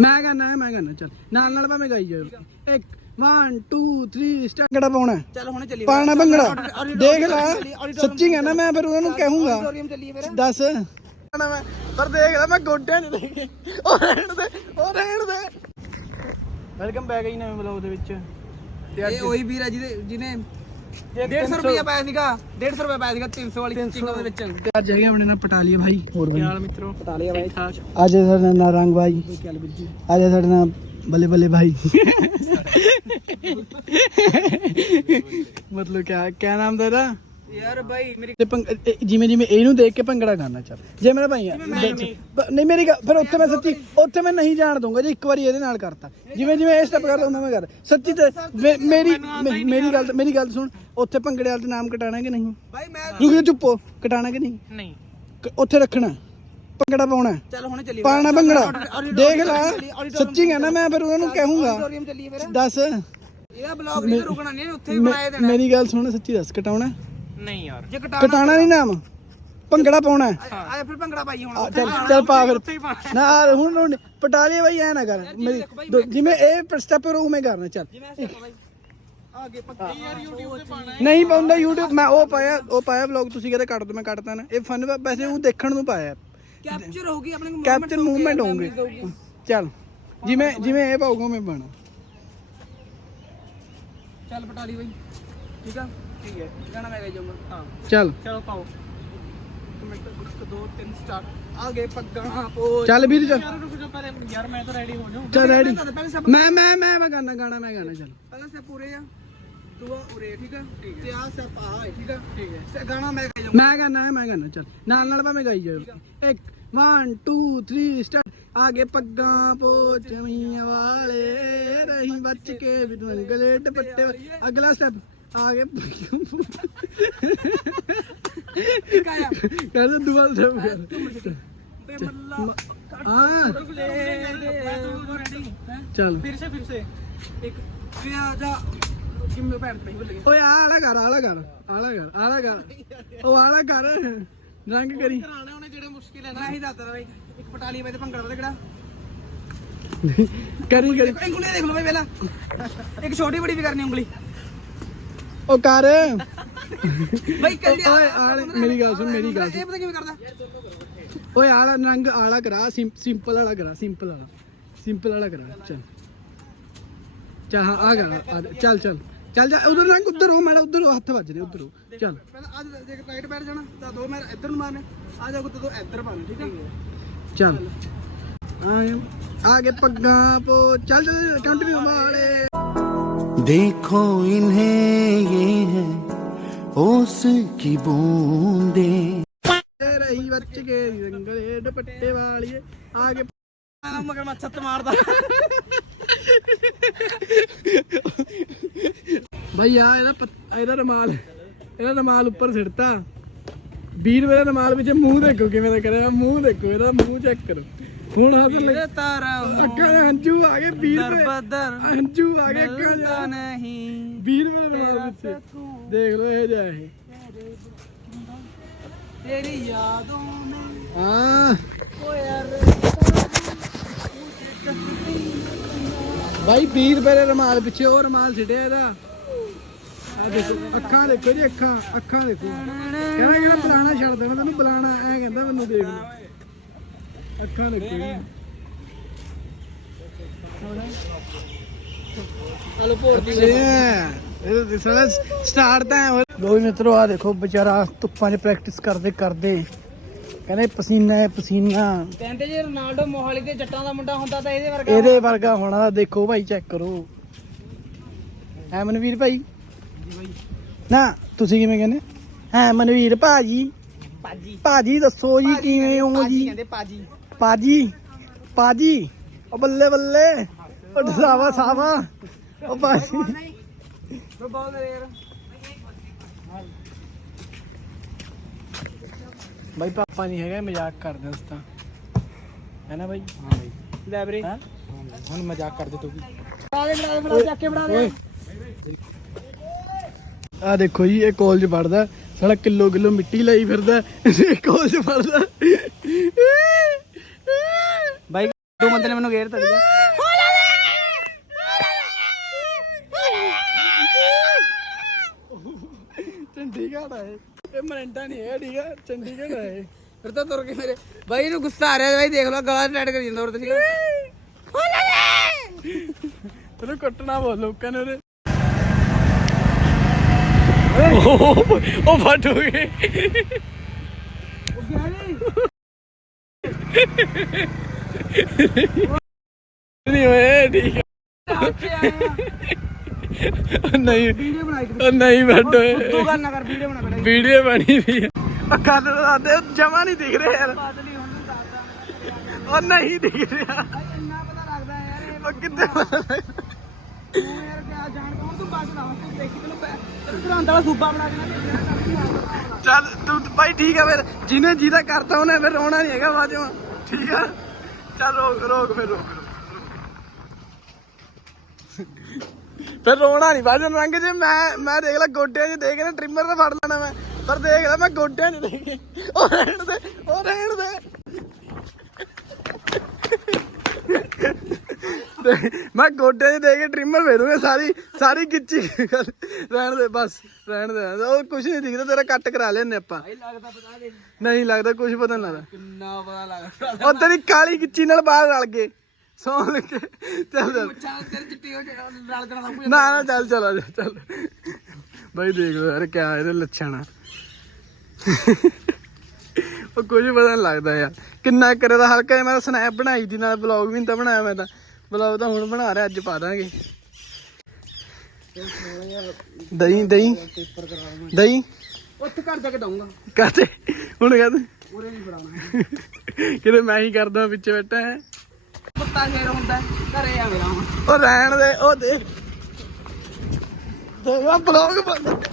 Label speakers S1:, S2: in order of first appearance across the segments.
S1: ਮੈਂ ਕਹਿੰਦਾ ਮੈਂ ਕਹਿੰਦਾ ਚੱਲ। ਨਾਲ ਨਾਲ ਭਾਵੇਂ ਗਾਈ ਜਾਓ 1 1 2 3 ਸਟਾਰਟ ਕਿਹੜਾ ਪਾਉਣਾ? ਹੈ?
S2: ਚੱਲ ਹੁਣ ਚੱਲੀਏ।
S1: ਪਾਣਾ ਭੰਗੜਾ? ਦੇਖ ਲੈ। ਸੱਚੀ ਕਹਿੰਦਾ ਮੈਂ ਫਿਰ ਉਹਨਾਂ ਨੂੰ ਕਹੂੰਗਾ।
S2: ਆਡੀਟੋਰੀਅਮ ਚੱਲੀਏ ਫਿਰ।
S1: ਦੱਸ। ਮੈਂ ਪਰ ਦੇਖ ਲੈ ਮੈਂ ਗੋਡਿਆਂ 'ਚ ਦੇਖੇ ਉਹ ਰਹਿਣ ਦੇ ਉਹ ਰਹਿਣ ਦੇ। ਵੈਲਕਮ ਬੈਕ ਹੀ ਨਵੇਂ ਬਲੌਗ ਦੇ ਵਿੱਚ। ਤੇ ਅੱਜ
S2: ਇਹ ਉਹੀ ਵੀਰ ਹੈ ਜਿਹਦੇ ਜਿਹਨੇ 150 ਰੁਪਇਆ ਪਾਇਆ ਸੀਗਾ 150 ਰੁਪਇਆ ਪਾਇਆ ਸੀਗਾ 300 ਵਾਲੀ ਚਿੰਗਮ ਦੇ ਵਿੱਚ।
S1: ਅੱਜ ਹੈਗੇ ਆਪਣੇ ਨਾਲ ਪਟਾਲੀਆ ਭਾਈ। ਹੋਰ
S2: ਕੀ ਹਾਲ ਮਿੱਤਰੋ? ਪਤਾ ਲਿਆ ਬਾਈ
S1: ਅੱਜ ਸਾਡੇ ਨਾਲ ਰੰਗ ਭਾਈ।
S2: ਕੀ ਹਾਲ ਵੀਰ ਜੀ?
S1: ਅੱਜ ਸਾਡੇ ਨਾਲ ਬੱਲੇ ਬੱਲੇ ਭਾਈ। ਮਤਲਬ ਕਿਆ ਕਿਆ ਨਾਮ ਦਾ ਇਹਦਾ
S2: ਯਾਰ ਮੇਰੀ
S1: ਜਿਵੇਂ ਜਿਵੇਂ ਇਹਨੂੰ ਦੇਖ ਕੇ ਭੰਗੜਾ ਕਰਨਾ ਚੱਲ ਜੇ ਮੇਰਾ ਭਾਈ ਨਹੀਂ। ਮੇਰੀ ਫਿਰ ਉੱਥੇ ਮੈਂ ਸੱਚੀ ਉੱਥੇ ਮੈਂ ਨਹੀਂ ਜਾਣ ਦੂੰਗਾ ਜੇ ਇੱਕ ਵਾਰੀ ਇਹਦੇ ਨਾਲ ਕਰਤਾ। ਜਿਵੇਂ ਜਿਵੇਂ ਇਹ ਸਟੈਪ ਕਰਦਾ ਹੁੰਦਾ ਮੈਂ ਕਰ ਸੱਚੀ ਤੇ ਮੇਰੀ ਮੇਰੀ ਗੱਲ ਮੇਰੀ ਗੱਲ ਸੁਣ। ਉੱਥੇ ਭੰਗੜੇ ਵਾਲੇ ਦਾ ਨਾਮ ਕਟਾਣਾ ਕਿ ਨਹੀਂ?
S2: ਬਾਈ ਮੈਂ
S1: ਰੁਕ ਜਾ ਚੁੱਪੋ? ਕਟਾਣਾ ਕਿ ਨਹੀਂ?
S2: ਨਹੀਂ।
S1: ਕ- ਉੱਥੇ ਰੱਖਣਾ। ਭੰਗੜਾ ਪਾਉਣਾ।
S2: ਚੱਲ ਹੁਣ ਚੱਲੀਏ।
S1: ਪਾਣਾ ਭੰਗੜਾ। ਦੇਖ ਲੈ। ਸੱਚੀ ਕਹਿੰਦਾ ਮੈਂ ਫਿਰ ਉਹਨਾਂ ਨੂੰ ਕਹੂੰਗਾ।
S2: ਆਡੀਟੋਰੀਅਮ ਚੱਲੀਏ ਫਿਰ।
S1: ਦੱਸ।
S2: ਇਹਦਾ ਬਲੌਗ ਨਹੀਂ ਰੁਕਣਾ ਨਹੀਂ ਉੱਥੇ ਹੀ ਬਣਾਏ ਦੇਣਾ।
S1: ਮੇਰੀ ਗੱਲ ਸੁਣ ਸੱਚੀ ਦੱਸ ਕਟਾਉਣਾ?
S2: ਨਹੀਂ ਯਾਰ। ਜੇ ਕਟਾ
S1: ਕਟਾਣਾ ਨਹੀਂ ਨਾਮ। ਭੰਗੜਾ ਪਾਉਣਾ। ਹੈ।
S2: ਫਿਰ ਭੰਗੜਾ ਪਾਈ ਹੁਣ।
S1: ਆ, ਚੱਲ ਚੱਲ ਪਾ ਫਿਰ। ਨਾ ਹੁਣ ਹੁਣ ਪਟਾਲੀਏ ਬਾਈ ਐ ਨਾ ਕਰ। ਮੇਰੀ ਜਿਵੇਂ ਇਹ ਸਟੈਪ ਰੂ ਮੈਂ ਕਰਨਾ ਚੱਲ।
S2: YouTube ਤੇ ਪਾਣਾ
S1: ਨਹੀਂ ਪਾਉਂਦਾ YouTube ਮੈਂ ਉਹ ਪਾਇਆ ਉਹ ਪਾਇਆ ਵਲੌਗ ਤੁਸੀਂ ਕਹਿੰਦੇ ਕੱਟ ਦੋ ਮੈਂ ਕੱਟਦਾ ਨਾ ਇਹ ਫਨ ਵੈਸੇ ਉਹ ਦੇਖਣ ਨੂੰ ਪਾਇਆ
S2: ਕੈਪਚਰ ਹੋਊਗੀ ਆਪਣੇ ਕੋਲ
S1: ਕੈਪਚਰ ਮੂਵਮੈਂਟ ਹੋਣਗੇ ਚੱਲ ਜਿਵੇਂ ਜਿਵੇਂ ਇਹ ਪਾਊਗਾ ਮੈਂ ਪਾਣਾ
S2: ਚੱਲ ਪਟਾਲੀ ਬਾਈ ਠੀਕ ਆ ਠੀਕ ਹੈ ਗਾਣਾ ਮੈਂ ਗਾ ਜਾਊਂਗਾ ਹਾਂ
S1: ਚੱਲ
S2: ਚਲੋ ਪਾਓ ਇੱਕ ਮਿੰਟ ਇੱਕ ਦੋ ਤਿੰਨ ਸਟਾਰਟ ਆਗੇ ਪੱਗਾਂ ਪੋ
S1: ਚੱਲ ਵੀਰ ਚੱਲ
S2: ਰੁਕ ਜਾ ਪਹਿਲੇ ਯਾਰ ਮੈਂ ਤਾਂ ਰੈਡੀ ਹੋ ਜਾਉਂ
S1: ਚੱਲ ਰੈਡੀ
S2: ਪਹਿਲੇ ਸਭ
S1: ਮੈਂ ਮੈਂ ਮੈਂ ਮੈਂ ਗਾਣਾ ਗਾਣਾ ਮੈਂ ਗਾਣਾ ਚੱਲ
S2: ਪਹਿਲਾਂ ਸਭ ਪੂਰੇ ਆ ਤੂੰ ਆ ਉਰੇ ਠੀਕ ਆ ਤੇ ਆ ਸਭ ਆ ਹੈ, ਠੀਕ ਆ ਠੀਕ ਹੈ ਗਾਣਾ ਮੈਂ ਗਾ ਜਾਊਂਗਾ
S1: ਮੈਂ ਗਾਣਾ ਮੈਂ ਗਾਣਾ ਚੱਲ ਨਾਲ ਨਾਲ ਭਾਵੇਂ ਗਾਈ ਜਾਓ 1 1 2 3 ਸਟਾਰਟ ਆਗੇ ਪੱਗਾਂ ਪੋਚਵੀਆਂ ਵਾਲੇ ਰਹੀ ਬਚ ਕੇ ਵੀ ਤੂੰ ਗਲੇ ਦੁਪੱਟੇ ਵਾਲੇ। ਅਗਲਾ ਸਟੈਪ ਆਗੇ ਪੱਗਾਂ
S2: ਠੀਕ ਆ ਯਾਰ
S1: ਕਰ ਦੁਆ ਸਟੈਪ
S2: ਤੇ ਮੱਲਾ
S1: ਹਾਂ
S2: ਲੈ ਦੇ ਰੈਡੀ ਹੈ
S1: ਚੱਲ
S2: ਫਿਰ ਸੇ ਫਿਰ ਸੇ ਇੱਕ ਪਿਆ ਜਾ ਕਿੰਨੇ ਪੈਰ ਤੇ ਭੁੱਲ ਗਏ
S1: ਓਏ ਆਲਾ ਕਰ। ਆਲਾ ਕਰ ਆਲਾ ਕਰ ਆਲਾ ਕਰ ਉਹ ਆਲਾ ਕਰ। ਰੰਗ ਕਰੀ
S2: ਕਰਾਣਾ ਉਹਨੇ ਜਿਹੜੇ ਮੁਸ਼ਕਿਲ ਹੈ ਨਾ ਇਹੀ ਦੱਸਦਾ ਬਾਈ ਇੱਕ ਪਟਾਲੀ ਬਾਈ ਤੇ ਭੰਗੜਾ ਪਤਾ ਕਿਹੜਾ।
S1: ਕਰੀ ਕਰੀ।
S2: ਇੱਕ ਉਂਗਲੀ ਦੇਖ ਲਓ ਬਾਈ ਪਹਿਲਾਂ। ਇੱਕ ਛੋਟੀ ਬੜੀ ਵੀ ਕਰਨੀ ਉਂਗਲੀ।
S1: ਉਹ ਕਰ।
S2: ਬਾਈ ਕੱਲੀ
S1: ਓਏ ਆਲੇ ਮੇਰੀ ਗੱਲ ਸੁਣ ਮੇਰੀ ਗੱਲ
S2: ਇਹ ਪਤਾ ਕਿਵੇਂ ਕਰਦਾ?
S1: ਓਏ ਆਲਾ ਰੰਗ ਆਲਾ ਕਰਾ ਸਿੰਪਲ ਵਾਲਾ ਕਰਾ ਸਿੰਪਲ ਵਾਲਾ। ਸਿੰਪਲ ਵਾਲਾ ਕਰਾ ਚੱਲ। ਚੱਲ ਹਾਂ ਆ ਗਾ ਆ ਜਾ, ਚੱਲ ਚੱਲ। ਚੱਲ ਜਾ ਉਧਰ ਲੰਘ ਉਧਰ ਹੋ ਮੈਡਮ ਉਧਰ ਹੱਥ ਵੱਜਦੇ ਉਧਰ ਹੋ ਚੱਲ।
S2: ਪਹਿਲਾਂ ਅੱਜ ਜੇ ਰਾਈਟ ਬੈਠ ਜਾਣਾ ਤਾਂ ਦੋ ਮੈਂ ਇੱਧਰ ਨੂੰ ਮਾਰਨੇ ਆ ਜਾ ਕੋ ਤੋ ਇੱਧਰ ਪਾਣਾ ਠੀਕ ਹੈ।
S1: ਚੱਲ। ਆਗੇ ਪੱਗਾਂ ਪੋ ਚੱਲ ਚੱਲ ਕੰਟੀਨਿਊ ਵਾਲੇ
S3: ਦੇਖੋ ਇਨਹੇ ਇਹ ਹੈ ਉਸ ਕੀ
S1: ਬੂੰਦੇ। ਰਹੀ ਵੱਚ ਗਏ ਜੰਗਲੇ ਦੁਪੱਟੇ ਵਾਲੀਏ। ਆਗੇ
S2: ਮਗਰ ਮੱਛਤ ਮਾਰਦਾ।
S1: ਬਈ ਆ ਇਹਦਾ ਪੱਤ- ਇਹਦਾ ਰਮਾਲ। ਇਹਦਾ ਰਮਾਲ ਉੱਪਰ ਸਿੱਟਤਾ 20 ਰੁਪਏ ਦਾ ਰਮਾਲ ਵਿੱਚ ਮੂੰਹ ਦੇਖੋ ਕਿਵੇਂ ਦਾ ਕਰਿਆ। ਮੂੰਹ ਦੇਖੋ ਇਹਦਾ ਮੂੰਹ ਚੈੱਕ ਕਰੋ। ਹੁਣ ਹੱਸ ਲੈ
S2: ਤਾਰਾ
S1: ਅੱਖਾਂ ਦੇ ਹੰਝੂ ਆ ਗਏ 20 ਰੁਪਏ
S2: ਬਦਰ
S1: ਹੰਝੂ ਆ ਗਏ ਅੱਖਾਂ ਦੇ।
S2: ਨਹੀਂ।
S1: 20 ਰੁਪਏ ਦਾ ਰਮਾਲ ਵਿੱਚ। ਦੇਖ ਲਓ ਇਹ ਜਾ ਇਹ।
S2: ਤੇਰੀ ਯਾਦੋਂ ਮੇਂ
S1: ਹਾਂ।
S2: ਓ ਯਾਰ
S1: ਬਾਈ 20 ਰੁਪਏ ਦੇ ਰਮਾਲ ਪਿੱਛੇ ਉਹ ਰਮਾਲ ਸਿੱਟਿਆ ਇਹਦਾ। ਆ ਦੇਖੋ ਅੱਖਾਂ ਦੇਖੋ ਜੀ ਅੱਖਾਂ ਅੱਖਾਂ ਦੇਖੋ। ਕਹਿੰਦਾ ਕਹਿੰਦਾ ਬੁਲਾਣਾ ਛੱਡ ਦੇਣਾ ਤੈਨੂੰ ਬੁਲਾਣਾ ਐ ਕਹਿੰਦਾ ਮੈਨੂੰ ਦੇਖ ਲੈ। ਅੱਖਾਂ ਦੇਖੋ ਜੀ।
S2: ਹਲੋ ਭੋਰ ਦੀ
S1: ਇਹ ਇਹ ਸਾਲਾ ਸਟਾਰਟ ਤਾਂ ਹੈ ਲੋ ਮਿੱਤਰੋ ਆ ਦੇਖੋ ਵਿਚਾਰਾ ਧੁੱਪਾਂ 'ਚ ਪ੍ਰੈਕਟਿਸ ਕਰਦੇ ਕਰਦੇ। ਕਹਿੰਦੇ ਪਸੀਨਾ ਹੈ ਪਸੀਨਾ।
S2: ਕਹਿੰਦੇ ਜੇ ਰੋਨਾਲਡੋ ਮੋਹਾਲੀ ਦੇ ਜੱਟਾਂ ਦਾ ਮੁੰਡਾ ਹੁੰਦਾ ਤਾਂ ਇਹਦੇ ਵਰਗਾ
S1: ਇਹਦੇ ਵਰਗਾ ਹੋਣਾ ਦੇਖੋ ਭਾਈ ਚੈੱਕ ਕਰੋ। ਹੈ ਮਨਵੀਰ ਭਾਈ। ਨਾ ਤੁਸੀਂ ਕਿਵੇਂ ਕਹਿੰਦੇ? ਹੈ ਮਨਵੀਰ ਭਾਜੀ।
S2: ਪਾਜੀ
S1: ਭਾਜੀ ਦੱਸੋ ਜੀ ਕਿਵੇਂ ਹੋ ਜੀ?
S2: ਕਹਿੰਦੇ ਪਾਜੀ
S1: ਪਾਜੀ ਪਾਜੀ ਉਹ ਬੱਲੇ ਬੱਲੇ ਉਹ ਡਰਾਵਾ ਸਾਵਾ ਉਹ ਪਾਜੀ ਬਾਈ ਪਾਪਾ ਨਹੀਂ ਹੈਗਾ ਮਜ਼ਾਕ ਕਰਦੇ ਉਸ ਤਾਂ ਹੈ ਨਾ ਬਾਈ?
S2: ਹਾਂ ਬਾਈ। ਲੈ ਵੀਰੇ।
S1: ਹਾਂ?
S2: ਹੁਣ ਮਜ਼ਾਕ ਕਰਦੇ ਤੂੰ ਵੀ। ਬਣਾ ਦੇ ਬਣਾ ਦੇ ਬਣਾ ਦੇ ਚੱਕ ਕੇ ਬਣਾ ਦੇ।
S1: ਓਏ। ਆ ਦੇਖੋ ਜੀ ਇਹ ਕਾਲਜ ਪੜਦਾ ਸਾਲਾ ਕਿਲੋ ਕਿਲੋ ਮਿੱਟੀ ਲਈ ਫਿਰਦਾ ਇਹ ਕਾਲਜ ਪੜਦਾ
S2: ਬਾਈ ਤੂੰ ਬੰਦੇ ਨੇ ਮੈਨੂੰ ਘੇਰ ਤਾ ਸੀਗਾ।
S1: ਚੰਡੀਗੜ੍ਹ ਆਏ ਇਹ। ਮਰੰਡਾ ਨਹੀਂ ਹੈ ਠੀਕ ਹੈ ਚੰਡੀਗੜ੍ਹ ਆਏ
S2: ਫਿਰ ਤਾਂ ਤੁਰ ਕੇ ਮੇਰੇ ਬਾਈ ਨੂੰ ਗੁੱਸਾ ਆ ਰਿਹਾ ਬਾਈ ਦੇਖ ਲਓ ਗਲਾ ਟੈਟ ਕਰੀ ਜਾਂਦਾ ਹੋਰ ਤੇ ਸੀਗਾ
S1: ਤੈਨੂੰ ਕੱਟਣਾ ਬਹੁਤ ਲੋਕਾਂ ਨੇ ਉਹਨੇ ਉਹ ਫਟ ਹੋ ਗਏ ਨਹੀਂ ਹੋਏ ਠੀਕ ਹੈ ਨਹੀਂ ਨਹੀਂ ਫਟ ਹੋਏ।
S2: ਤੂੰ ਗੱਲ ਨਾ ਕਰ ਵੀਡੀਓ ਬਣਾ
S1: ਵੀਡੀਓ ਬਣੀ ਵੀ ਗੱਲ ਤਾਂ ਦੱਸਦੇ ਜਮਾ ਨਹੀਂ ਦਿਖ ਰਿਹਾ ਯਾਰ। ਉਹ ਨਹੀਂ ਦਿਖ ਰਿਹਾ।
S2: ਇੰਨਾ ਪਤਾ ਲੱਗਦਾ ਯਾਰ ਇਹ
S1: ਉਹ ਕਿੱਥੇ
S2: ਤੂੰ ਯਾਰ ਕਿਆ ਜਾਣ ਕੌਣ ਤੂੰ ਬਸ ਨਾ ਤੂੰ ਦੇਖੀ ਤੈਨੂੰ ਪੈ- ਤੈਨੂੰ ਸੂਬਾ ਬਣਾ ਕੇ
S1: ਚੱਲ ਤੂੰ ਭਾਈ ਠੀਕ ਆ ਫਿਰ। ਜਿਹਨੇ ਜਿਹਦਾ ਕਰਤਾ ਉਹਨੇ ਫਿਰ ਰੋਣਾ ਨਹੀਂ ਹੈਗਾ ਬਾਜੋ ਠੀਕ ਆ? ਚੱਲ ਰੋਕ ਰੋਕ ਫਿਰ ਰੋਕ ਫਿਰ ਰੋਣਾ ਨਹੀਂ ਬਾਜੋ ਰੰਗ ਜੇ ਮੈਂ ਮੈਂ ਦੇਖ ਲੈ ਗੋਡਿਆਂ 'ਚ ਦੇਖ ਕੇ ਟ੍ਰਿਮਰ ਤੇ ਫੜ ਲੈਣਾ ਮੈਂ। ਪਰ ਦੇਖ ਲੈ, ਮੈਂ ਗੋਡਿਆਂ 'ਚ ਦੇਖ ਕੇ। ਉਹ ਰਹਿਣ ਦੇ, ਉਹ ਰਹਿਣ ਦੇ। ਤੇ ਮੈਂ ਗੋਡੇ 'ਚ ਦੇ ਕੇ ਟ੍ਰਿਮਰ ਫੇਰੂੰਗਾ ਸਾਰੀ ਸਾਰੀ ਗਿੱਚੀ ਰਹਿਣ ਦੇ ਬਸ ਰਹਿਣ ਦੇ। ਦੇ। ਉਹ ਕੁਝ ਨਹੀਂ ਦਿਖਦਾ ਤੇਰਾ ਕੱਟ ਕਰਾ ਲੈਣੇ ਆਪਾਂ।
S2: ਭਾਈ ਲੱਗਦਾ ਪਤਾ ਦੇ
S1: ਨਹੀਂ ਲੱਗਦਾ ਕੁਝ ਪਤਾ ਨਹੀਂ ਲੱਗਦਾ।
S2: ਕਿੰਨਾ ਪਤਾ ਲੱਗਦਾ।
S1: ਉਹ ਤੇਰੀ ਕਾਲੀ ਗਿੱਚੀ ਨਾਲ ਬਾਹਰ ਰਲ ਗਏ। ਸੌਂ ਲੱਗੇ। ਚੱਲ ਚੱਲ।
S2: ਤੇਰੇ ਚਿੱਟੀ ਹੋ ਜਾ ਰਲ ਜਾਣਾ ਸਭ ਕੁਝ।
S1: ਨਾ ਨਾ ਚੱਲ ਚੱਲ ਚੱਲ। ਬਾਈ ਦੇਖ ਲੋ ਯਾਰ ਕਿਆ ਇਹਦੇ ਲੱਛਣ ਆ। ਉਹ ਕੁਝ ਪਤਾ ਨਹੀਂ ਲੱਗਦਾ ਯਾਰ। ਕਿੰਨਾ ਕਰੇ ਦਾ ਹਲਕਾ ਮੈਂ ਸਨੈਪ ਬਣਾਈ ਦੀ ਨਾਲ ਵਲੌਗ ਵੀ ਨੀ ਤਾਂ ਬਣਾਇਆ ਮੈਂ ਤਾਂ। ਵਲੌਗ ਤਾਂ ਹੁਣ ਬਣਾ ਰਿਹਾ ਅੱਜ ਪਾ ਦਾਂਗੇ। ਦਹੀਂ ਦਹੀਂ
S2: ਪੇਪਰ ਕਰਾਉਣਾ
S1: ਦਹੀਂ।
S2: ਉੱਥੇ ਘਰ ਜਾ ਕੇ ਦਊਂਗਾ।
S1: ਕਾਤੇ ਹੁਣ ਕਹਦੇ।
S2: ਉਰੇ ਨਹੀਂ ਫੜਾਉਣਾ।
S1: ਕਿਤੇ ਮੈਂ ਹੀ ਕਰਦਾ ਪਿੱਛੇ ਬੈਠਾ ਹੈ।
S2: ਕੁੱਤਾ ਸ਼ੇਰ ਹੁੰਦਾ ਘਰੇ ਆ ਮੇਰਾ
S1: ਉਹ ਰਹਿਣ ਦੇ ਉਹ ਦੇਖ ਦੇਵਾ ਬਲੌਗ ਬੰਦ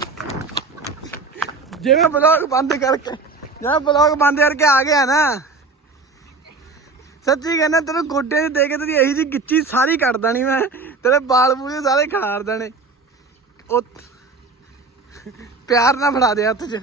S1: ਜਿਵੇਂ ਬਲੌਗ ਬੰਦ ਕਰਕੇ ਜਿਵੇਂ ਬਲੌਗ ਬੰਦ ਕਰਕੇ ਆ ਗਿਆ ਨਾ ਸੱਚੀ ਕਹਿੰਦਾ ਤੈਨੂੰ ਗੋਡੇ 'ਚ ਦੇ ਕੇ ਤੇਰੀ ਇਹੀ ਜੀ ਗਿੱਚੀ ਸਾਰੀ ਕੱਟ ਦੇਣੀ ਮੈਂ। ਤੇਰੇ ਬਾਲ ਬੂਲੇ ਸਾਰੇ ਖਾਰ ਦੇਣੇ। ਉਹ ਪਿਆਰ ਨਾਲ ਫੜਾ ਦੇ ਹੱਥ 'ਚ।